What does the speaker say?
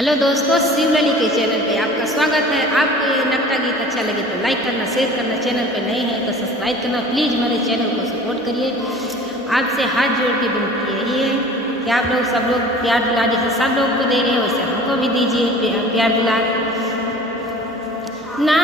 Hello दोस्तों, शिवलली के channel पे आपका स्वागत है। आपको ये नकटा गीत अच्छा लगे तो लाइक करना, शेयर करना, चैनल पे नए हैं तो सब्सक्राइब करना। प्लीज़ मेरे चैनल को सपोर्ट करिए। आपसे हाथ जोड़ के विनती यही है कि आप लोग सब लोग प्यार दुलार जैसे सब लोग को दे रहे हैं वैसे हमको भी दीजिए प्यार दुलार। ना